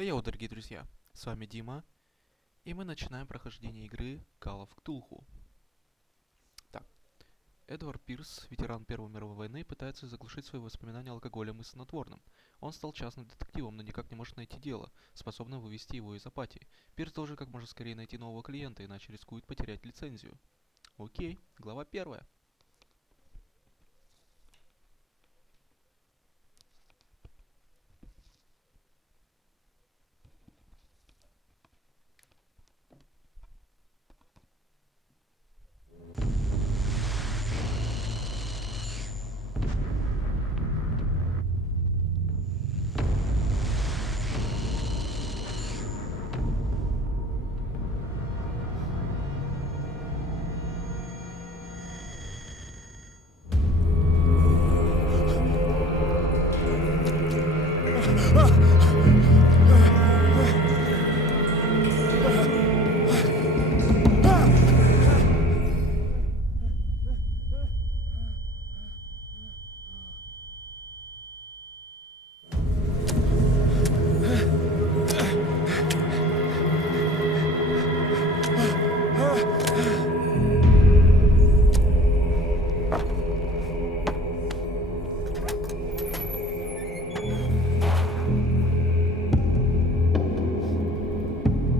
Хайоу, дорогие друзья, с вами Дима, и мы начинаем прохождение игры Call of Cthulhu. Так, Эдвард Пирс, ветеран Первой мировой войны, пытается заглушить свои воспоминания алкоголем и снотворным. Он стал частным детективом, но никак не может найти дело, способное вывести его из апатии. Пирс должен как можно скорее найти нового клиента, иначе рискует потерять лицензию. Окей, глава первая.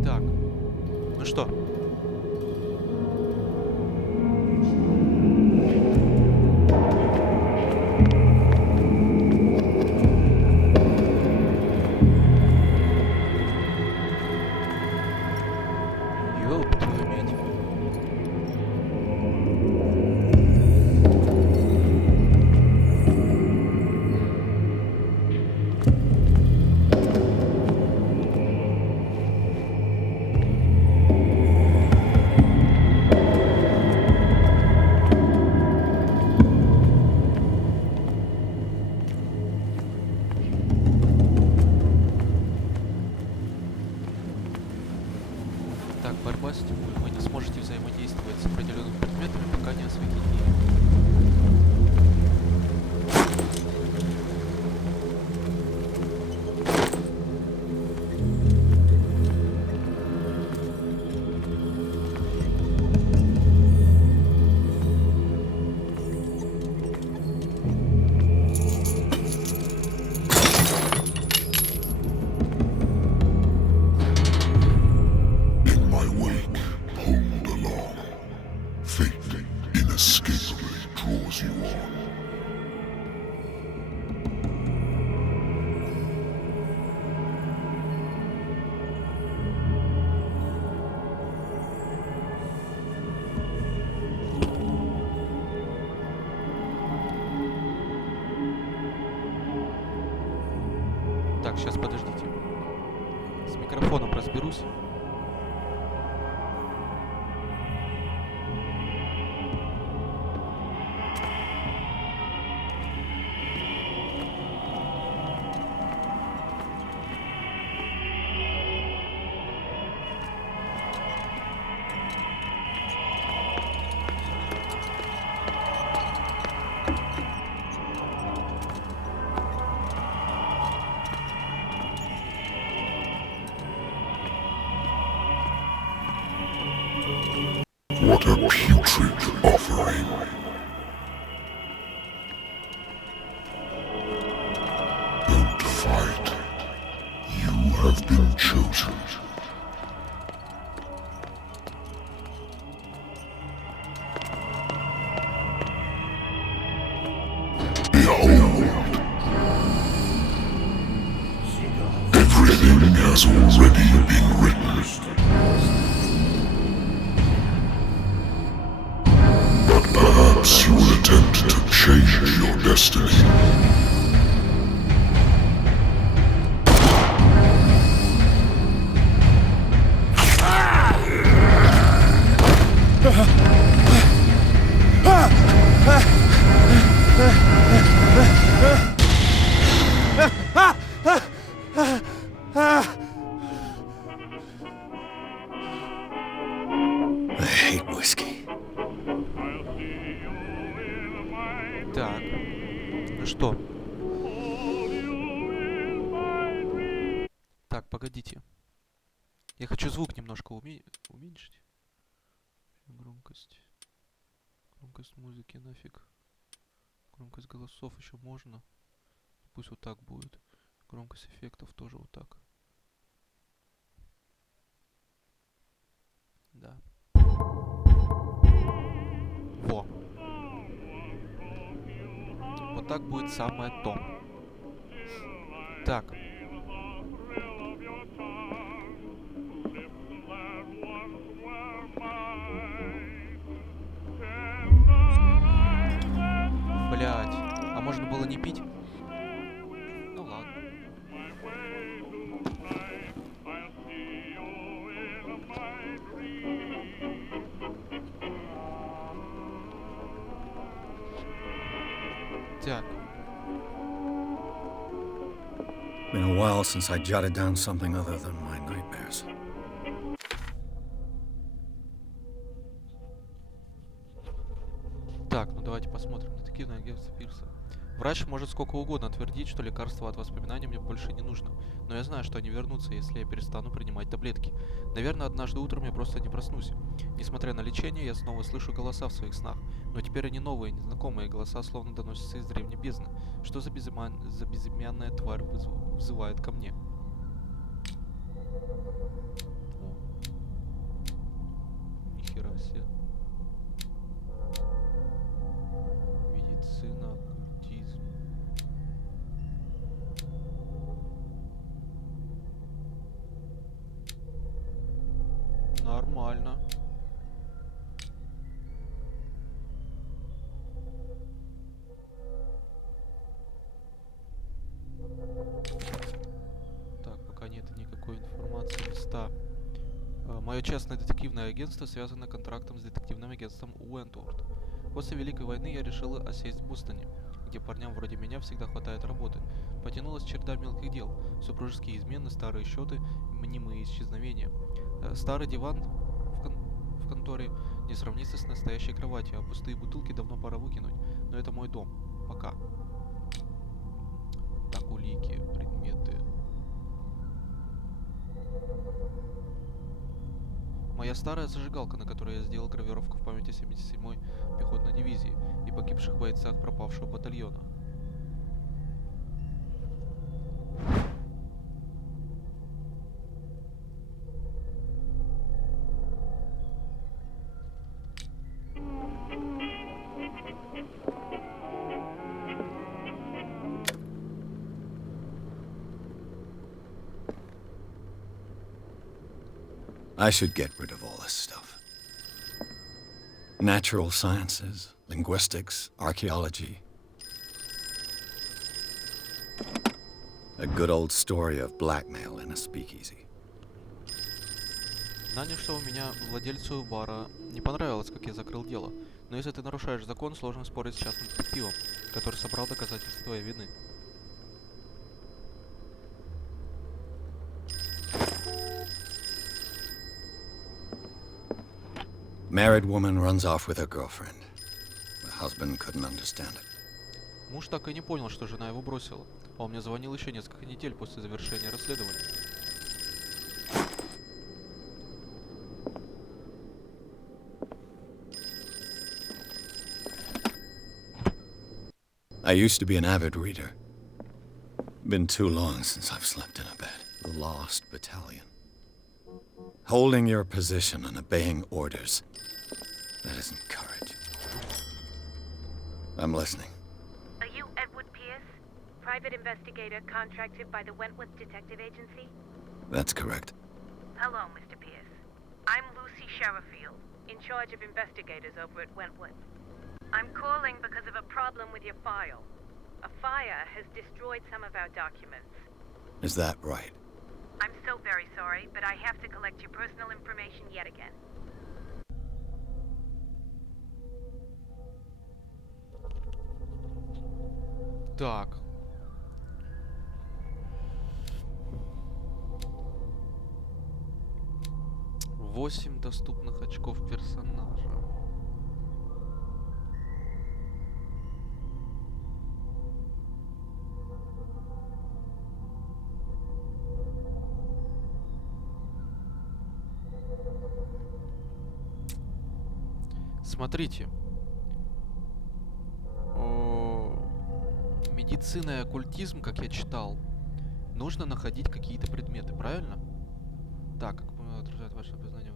Так, ну что? Ёб твою медь. Так, борьба с тьмой. Вы не сможете взаимодействовать с определенными предметами, пока не осветите их. In my wake, pulled along. Fate inescapably draws you on. Так, сейчас подождите. С микрофоном разберусь. What a putrid offering. Don't fight. You have been chosen. Behold. Everything has already been written. But perhaps you will attempt to change your destiny. I hate whiskey. Так, ну что? погодите. Я хочу звук немножко уменьшить. Громкость. Громкость музыки нафиг. Громкость голосов еще можно. Пусть вот так будет. Громкость эффектов тоже вот так. Да. Во. Вот так будет самое то. Так. Блять. А можно было не пить? Ну ладно. Так. Been a while since I jotted down something other than my nightmares. Так, ну давайте посмотрим. Детективное агентство Пирса. Врач может сколько угодно твердить, что лекарства от воспоминаний мне больше не нужно. Но я знаю, что они вернутся, если я перестану принимать таблетки. Наверное, однажды утром я просто не проснусь. Несмотря на лечение, я снова слышу голоса в своих снах. Но теперь они новые, незнакомые голоса, словно доносятся из древней бездны. Что за безымянная тварь взывает ко мне? О. Нихера себе. Медицина, оккультизм. Нормально. Так, пока нет никакой информации, листа. Мое частное детективное агентство связано контрактом с детективным агентством Уэнтворд. После Великой войны я решила осесть в Бостоне, где парням вроде меня всегда хватает работы. Потянулась череда мелких дел, супружеские измены, старые счеты, мнимые исчезновения. Старый диван в конторе не сравнится с настоящей кроватью, а пустые бутылки давно пора выкинуть. Но это мой дом. Пока. Так, улики, предметы. Моя старая зажигалка, на которой я сделал гравировку в памяти 77-й пехотной дивизии и погибших бойцах пропавшего батальона. I should get rid of all this stuff. Natural sciences, linguistics, archaeology. A good old story of blackmail in a speakeasy. Нанявшего меня владельцу бара не понравилось, как я закрыл дело. Но если ты нарушаешь закон, сложно спорить с частным детективом, который собрал доказательства твоей вины. Married woman runs off with her girlfriend. The husband couldn't understand it. Муж так и не понял, что жена его бросила. А он мне звонил еще несколько недель после завершения расследования. I used to be an avid reader. Been too long since I've slept in a bed. The Lost Battalion. Holding your position and obeying orders. That isn't courage. I'm listening. Are you Edward Pierce, private investigator contracted by the Wentworth Detective Agency? That's correct. Hello, Mr. Pierce. I'm Lucy Sherifield, in charge of investigators over at Wentworth. I'm calling because of a problem with your file. A fire has destroyed some of our documents. Is that right? I'm so very sorry, but I have to collect your personal information yet again. Так. Восемь доступных очков персонажа. смотрите. Медицина и оккультизм, как я читал, нужно находить какие-то предметы, правильно? Так, как отражает ваше познание.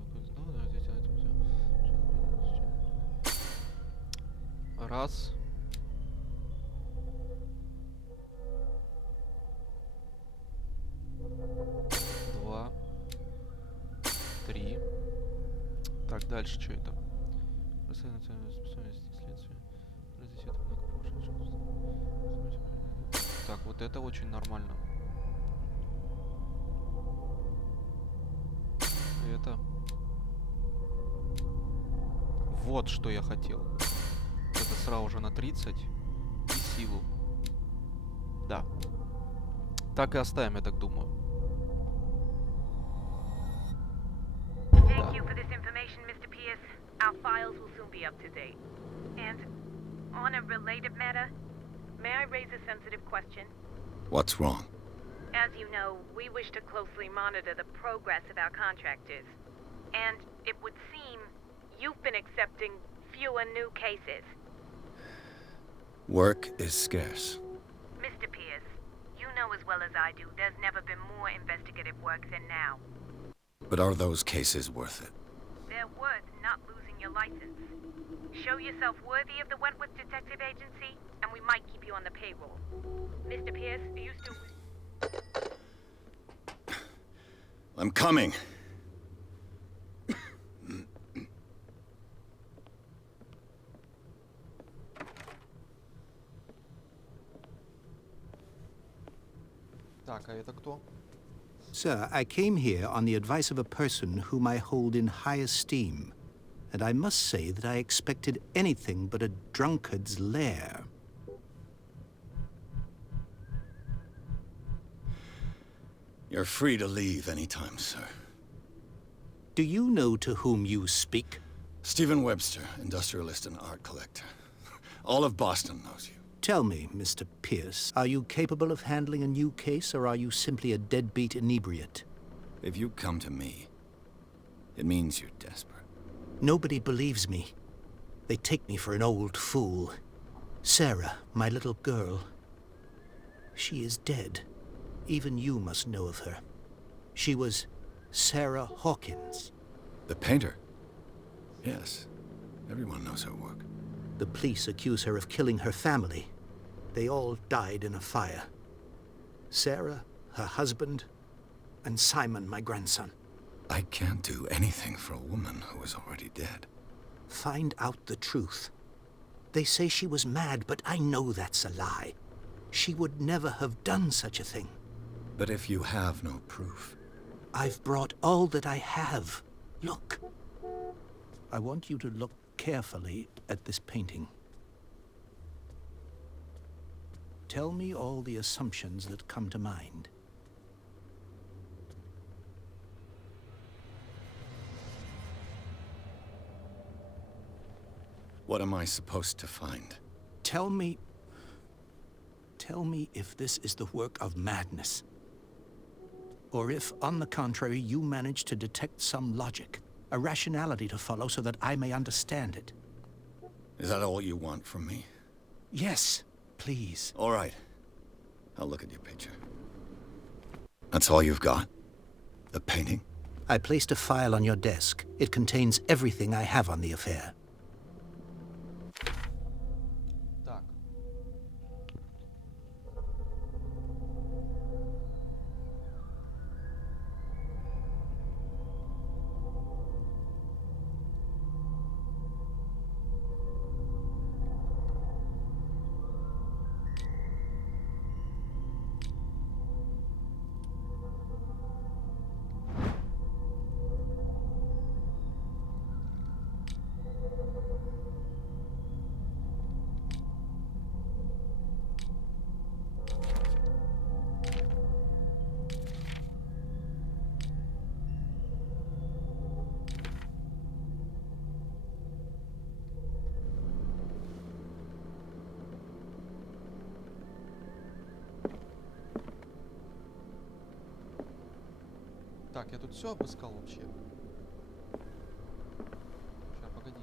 Раз. Два. Три. Так, дальше что это? Так, вот это очень нормально. Это... Вот что я хотел. Это сразу же на 30 и силу. Да. Так и оставим, я так думаю. Thank Да. you for this information, Mr. Pierce. Our files will soon be up to date. And on a related matter, may I raise a sensitive question? What's wrong? As you know, we wish to closely monitor the progress of our contractors. And it would seem you've been accepting fewer new cases. Work is scarce. Mr. Pierce, you know as well as I do there's never been more investigative work than now. But are those cases worth it? They're worth not losing your license. Show yourself worthy of the Wentworth Detective Agency, and we might keep you on the payroll. Mr. Pierce, are you still... I'm coming. Так, а это кто? Sir, I came here on the advice of a person whom I hold in high esteem, and I must say that I expected anything but a drunkard's lair. You're free to leave anytime, sir. Do you know to whom you speak? Stephen Webster, industrialist and art collector. All of Boston knows you. Tell me, Mr. Pierce, are you capable of handling a new case, or are you simply a deadbeat inebriate? If you come to me, it means you're desperate. Nobody believes me. They take me for an old fool. Sarah, my little girl, she is dead. Even you must know of her. She was Sarah Hawkins. The painter? Yes. Everyone knows her work. The police accuse her of killing her family. They all died in a fire. Sarah, her husband, and Simon, my grandson. I can't do anything for a woman who is already dead. Find out the truth. They say she was mad, but I know that's a lie. She would never have done such a thing. But if you have no proof... I've brought all that I have. Look. I want you to look carefully at this painting. Tell me all the assumptions that come to mind. What am I supposed to find? Tell me if this is the work of madness. Or if, on the contrary, you manage to detect some logic, a rationality to follow so that I may understand it. Is that all you want from me? Yes, please. All right. I'll look at your picture. That's all you've got? The painting? I placed a file on your desk. It contains everything I have on the affair. Так. Так, я тут все обыскал вообще. Сейчас, погодите.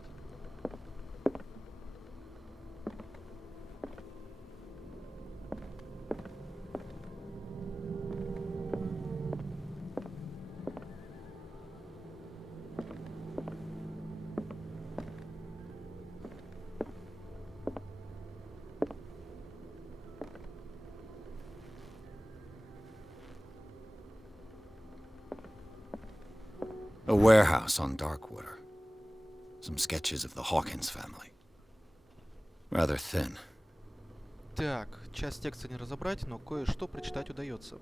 A warehouse on Darkwater. Some sketches of the Hawkins family. Rather thin. Так, часть текста не разобрать, но кое-что прочитать удается.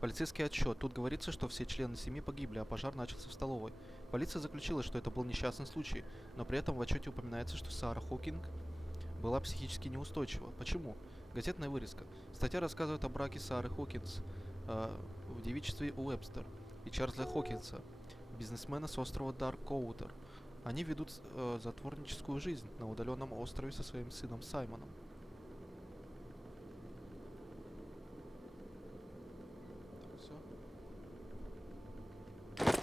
Полицейский отчет. Тут говорится, что все члены семьи погибли, а пожар начался в столовой. Полиция заключила, что это был несчастный случай, но при этом в отчете упоминается, что Сара Хокинг была психически неустойчива. Почему? Газетная вырезка. Статья рассказывает о браке Сары Хокинс в девичестве Уэбстер и Чарльза Хокинса, бизнесмена с острова Даркоутер. Они ведут затворническую жизнь на удаленном острове со своим сыном Саймоном. Так, всё. Так.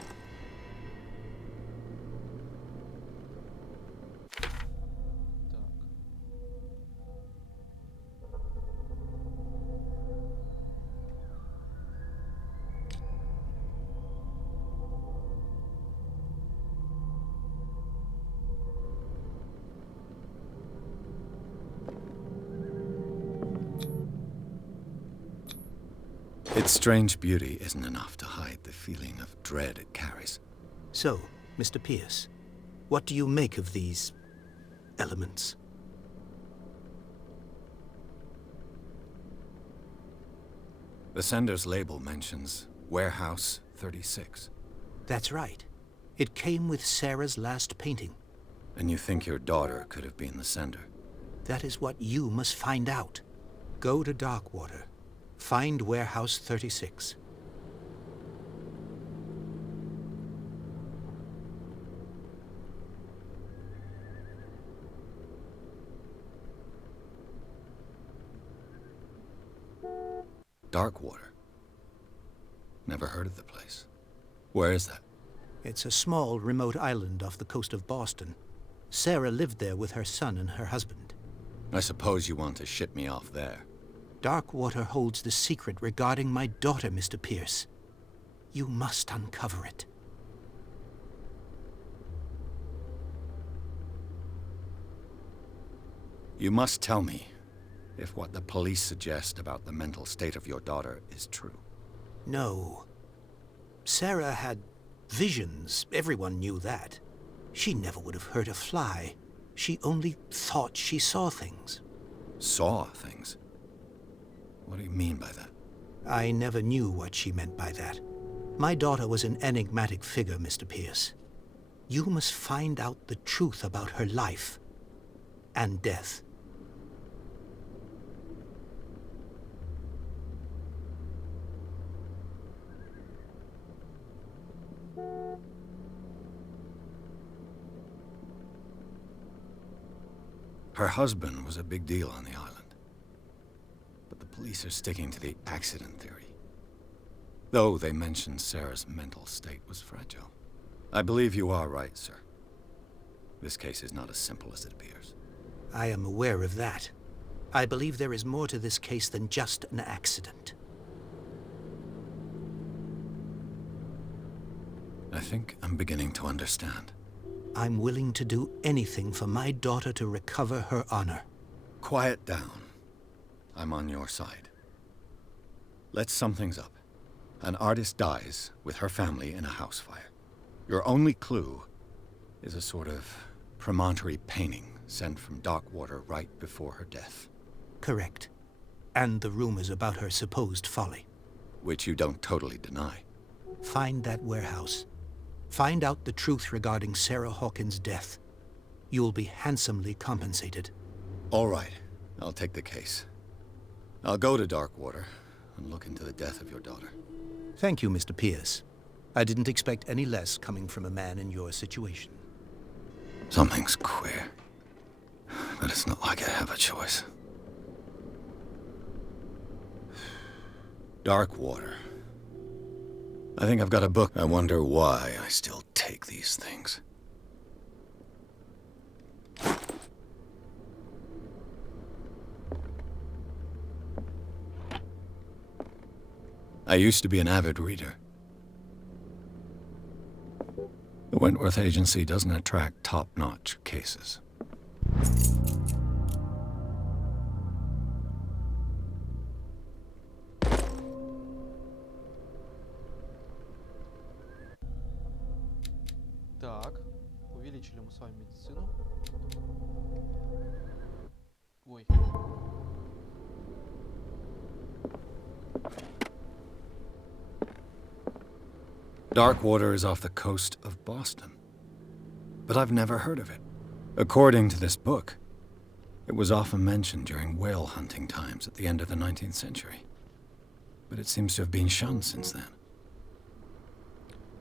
Its strange beauty isn't enough to hide the feeling of dread it carries. So, Mr. Pierce, what do you make of these elements? The sender's label mentions Warehouse 36. That's right. It came with Sarah's last painting. And you think your daughter could have been the sender? That is what you must find out. Go to Darkwater. Find Warehouse 36. Darkwater. Never heard of the place. Where is that? It's a small, remote island off the coast of Boston. Sarah lived there with her son and her husband. I suppose you want to ship me off there. Darkwater holds the secret regarding my daughter, Mr. Pierce. You must uncover it. You must tell me if what the police suggest about the mental state of your daughter is true. No. Sarah had visions. Everyone knew that. She never would have hurt a fly. She only thought she saw things. Saw things? What do you mean by that? I never knew what she meant by that. My daughter was an enigmatic figure, Mr. Pierce. You must find out the truth about her life and death. Her husband was a big deal on the island. But the police are sticking to the accident theory. Though they mentioned Sarah's mental state was fragile. I believe you are right, sir. This case is not as simple as it appears. I am aware of that. I believe there is more to this case than just an accident. I think I'm beginning to understand. I'm willing to do anything for my daughter to recover her honor. Quiet down. I'm on your side. Let's sum things up. An artist dies with her family in a house fire. Your only clue is a sort of promontory painting sent from Darkwater right before her death. Correct. And the rumors about her supposed folly. Which you don't totally deny. Find that warehouse. Find out the truth regarding Sarah Hawkins' death. You'll be handsomely compensated. All right. I'll take the case. I'll go to Darkwater and look into the death of your daughter. Thank you, Mr. Pierce. I didn't expect any less coming from a man in your situation. Something's queer. But it's not like I have a choice. Darkwater. I think I've got a book. I wonder why I still take these things. I used to be an avid reader. The Wentworth Agency doesn't attract top-notch cases. закончили мы с вами медицину. Ой. Darkwater is off the coast of Boston, but I've never heard of it. According to this book, it was often mentioned during whale hunting times at the end of the 19th century, but it seems to have been shunned since then.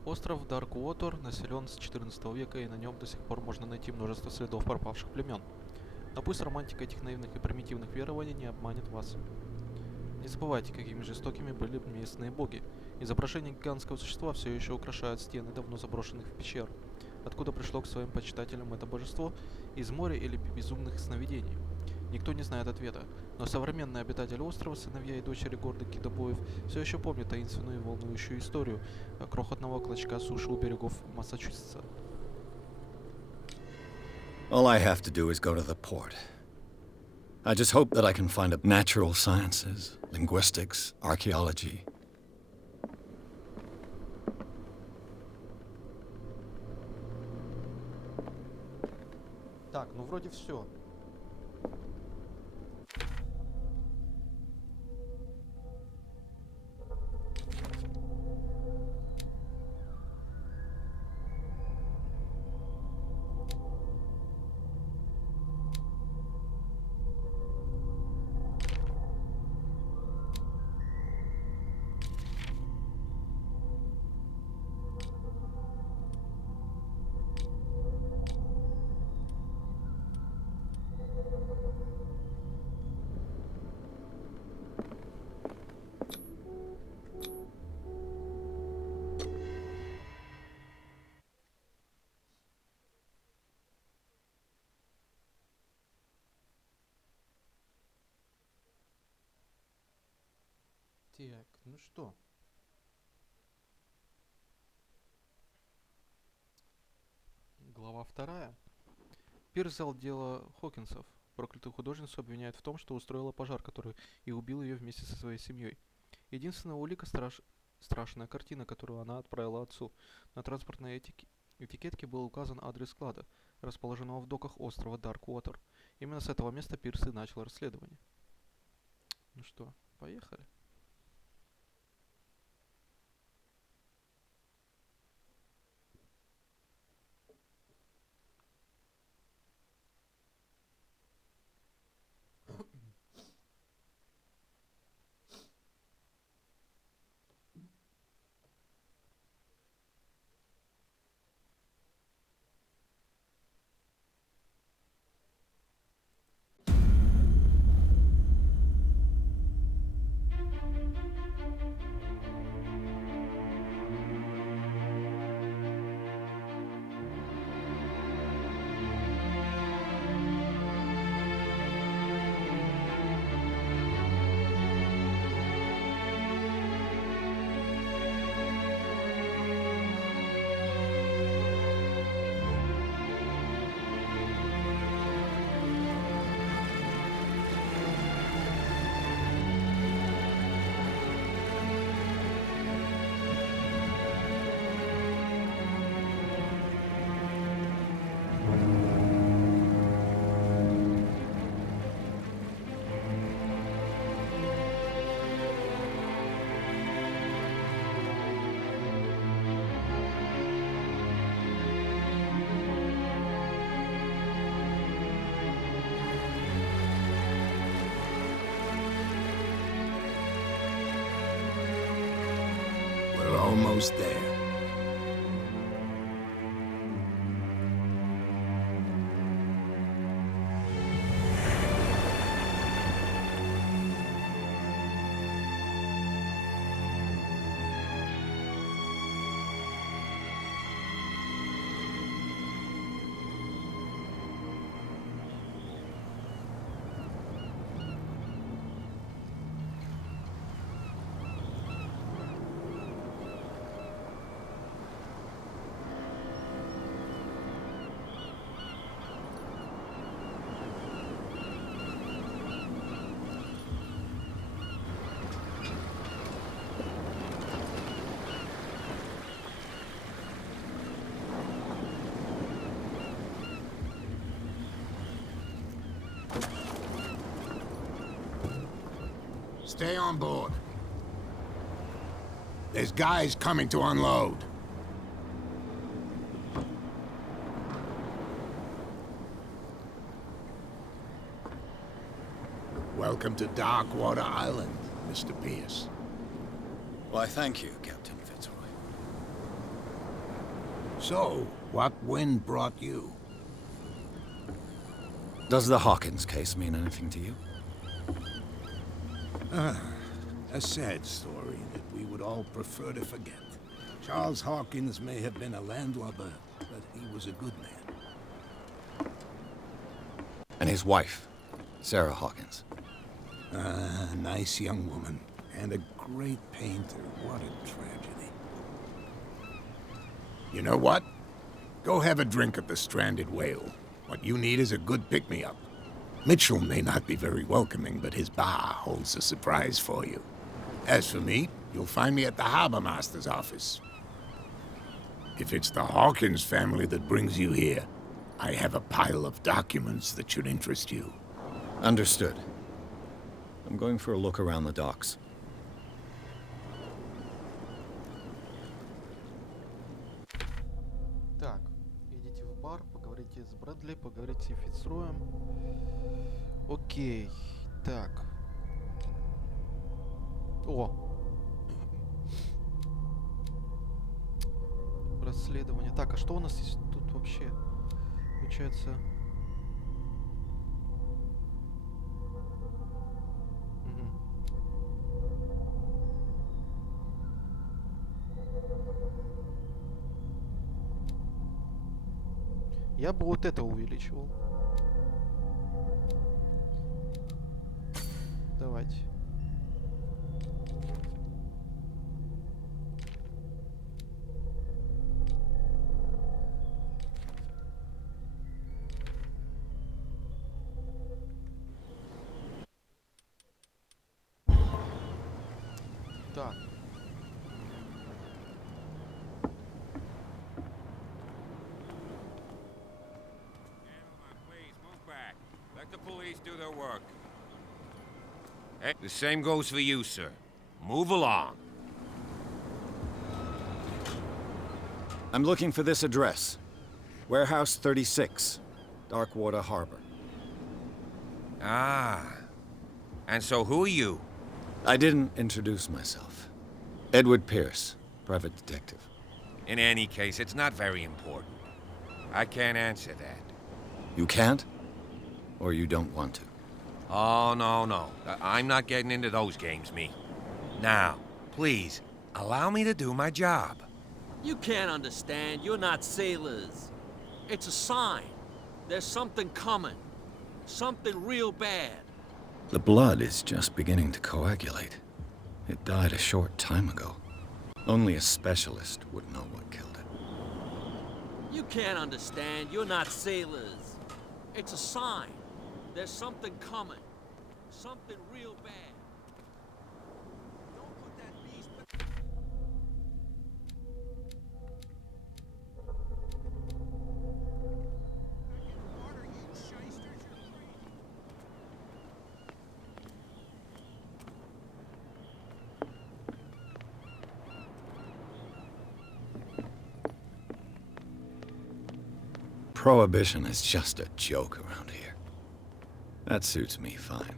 Остров Дарквотер населен с 14 века, и на нем до сих пор можно найти множество следов пропавших племен. Но пусть романтика этих наивных и примитивных верований не обманет вас. Не забывайте, какими жестокими были местные боги. Изображения гигантского существа все еще украшают стены давно заброшенных пещер. Откуда пришло к своим почитателям это божество? Из моря или безумных сновидений? Никто не знает ответа, но современные обитатели острова, сыновья и дочери гордых китобоев, все еще помнят таинственную и волнующую историю крохотного клочка суши у берегов Массачусетса. All I have to do is go to the port. I just hope that I can find a natural sciences, linguistics, archaeology. Так, ну вроде все. Так, ну что? Глава 2. Пирс взял дело Хокинсов. Проклятую художницу обвиняют в том, что устроила пожар, который и убил ее вместе со своей семьей. Единственная улика страшная картина, которую она отправила отцу. На транспортной этикетке был указан адрес склада, расположенного в доках острова Дарквотер. Именно с этого места Пирс и начал расследование. Ну что, поехали? We're almost there. Stay on board. There's guys coming to unload. Welcome to Darkwater Island, Mr. Pierce. Why, thank you, Captain Fitzroy. So, what wind brought you? Does the Hawkins case mean anything to you? A sad story that we would all prefer to forget. Charles Hawkins may have been a landlubber, but he was a good man. And his wife, Sarah Hawkins. Nice young woman. And a great painter. What a tragedy. You know what? Go have a drink at the Stranded Whale. What you need is a good pick-me-up. Mitchell may not be very welcoming, but his bar holds a surprise for you. As for me, you'll find me at the Harbor Master's office. If it's the Hawkins family that brings you here, I have a pile of documents that should interest you. Understood. I'm going for a look around the docks. Так, идите в бар, поговорите с Брэдли, поговорите с Фицроем. Окей, так. О! Расследование. Так, а что у нас здесь тут вообще? Получается... Я бы вот это увеличивал. Давайте. Так. Let the police do their work. Hey, the same goes for you, sir. Move along. I'm looking for this address. Warehouse 36, Darkwater Harbor. Ah. And so who are you? I didn't introduce myself. Edward Pierce, private detective. In any case, it's not very important. I can't answer that. You can't? Or you don't want to? Oh, no. I'm not getting into those games, me. Now, please, allow me to do my job. You can't understand. You're not sailors. It's a sign. There's something coming. Something real bad. The blood is just beginning to coagulate. It died a short time ago. Only a specialist would know what killed it. You can't understand. You're not sailors. It's a sign. There's something coming. Something real bad. Don't put that beast... Prohibition is just a joke around here. That suits me fine.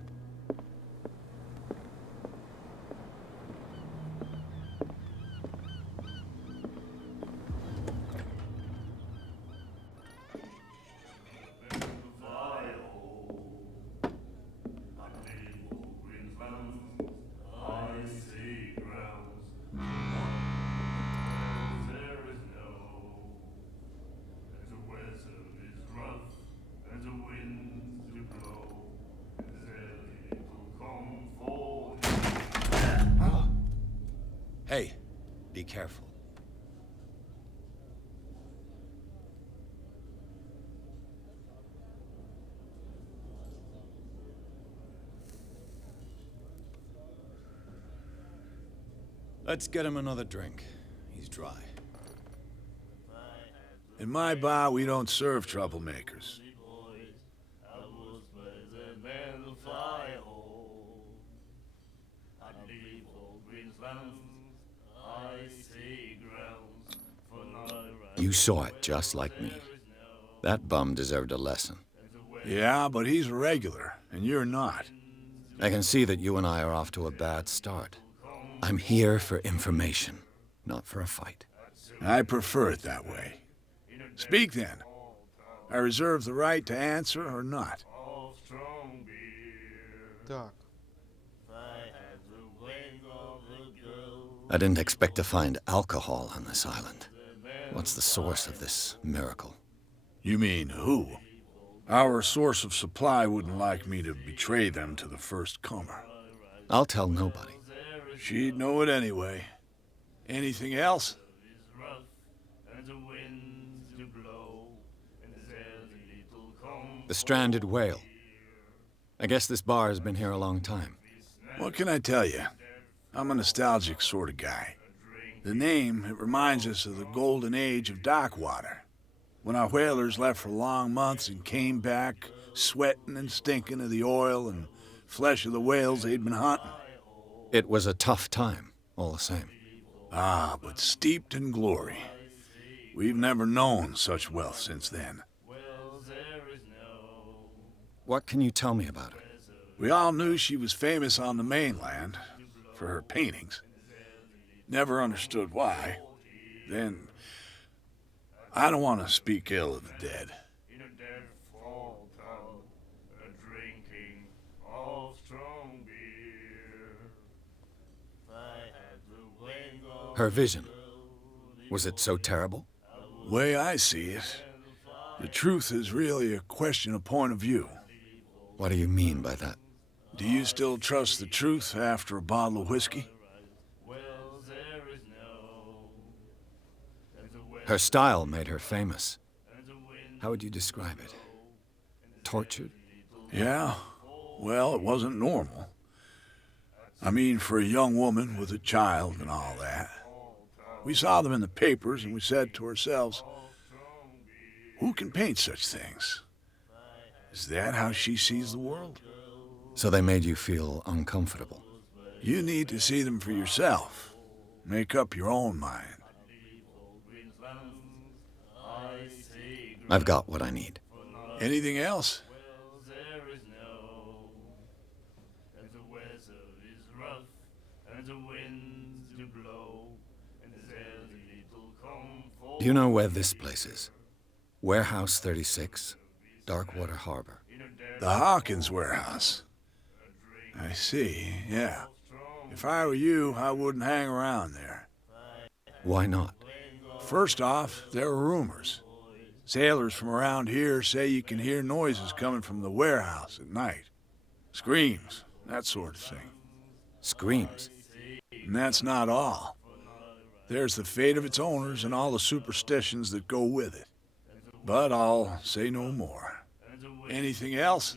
Hey, be careful. Let's get him another drink. He's dry. In my bar, we don't serve troublemakers. You saw it just like me. That bum deserved a lesson. Yeah, but he's a regular, and you're not. I can see that you and I are off to a bad start. I'm here for information, not for a fight. I prefer it that way. Speak then. I reserve the right to answer or not. Так. I didn't expect to find alcohol on this island. What's the source of this miracle? You mean who? Our source of supply wouldn't like me to betray them to the first comer. I'll tell nobody. She'd know it anyway. Anything else? The stranded whale. I guess this bar has been here a long time. What can I tell you? I'm a nostalgic sort of guy. The name, it reminds us of the golden age of dock water, when our whalers left for long months and came back sweating and stinking of the oil and flesh of the whales they'd been hunting. It was a tough time, all the same. Ah, but steeped in glory. We've never known such wealth since then. What can you tell me about her? We all knew she was famous on the mainland for her paintings. Never understood why. Then, I don't want to speak ill of the dead. Her vision. Was it so terrible? Way I see it, the truth is really a question of point of view. What do you mean by that? Do you still trust the truth after a bottle of whiskey? Her style made her famous. How would you describe it? Tortured? Yeah, well, it wasn't normal. I mean, for a young woman with a child and all that. We saw them in the papers and we said to ourselves, who can paint such things? Is that how she sees the world? So they made you feel uncomfortable. You need to see them for yourself. Make up your own mind. I've got what I need. Anything else? Do you know where this place is? Warehouse 36, Darkwater Harbor. The Hawkins warehouse. I see, yeah. If I were you, I wouldn't hang around there. Why not? First off, there are rumors. Sailors from around here say you can hear noises coming from the warehouse at night. Screams, that sort of thing. Screams. And that's not all. There's the fate of its owners and all the superstitions that go with it. But I'll say no more. Anything else?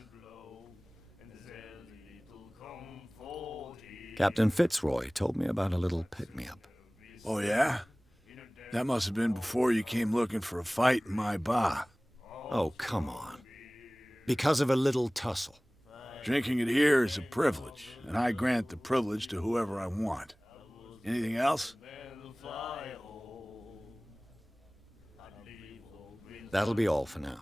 Captain Fitzroy told me about a little pick-me-up. Oh, yeah? That must have been before you came looking for a fight in my bar. Oh, come on. Because of a little tussle. Drinking it here is a privilege, and I grant the privilege to whoever I want. Anything else? That'll be all for now.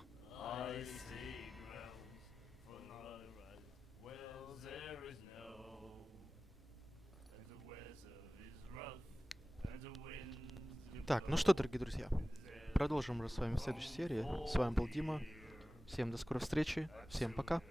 Так, ну что, дорогие друзья, продолжим уже с вами в следующей серии. С вами был Дима. Всем до скорой встречи. Всем пока.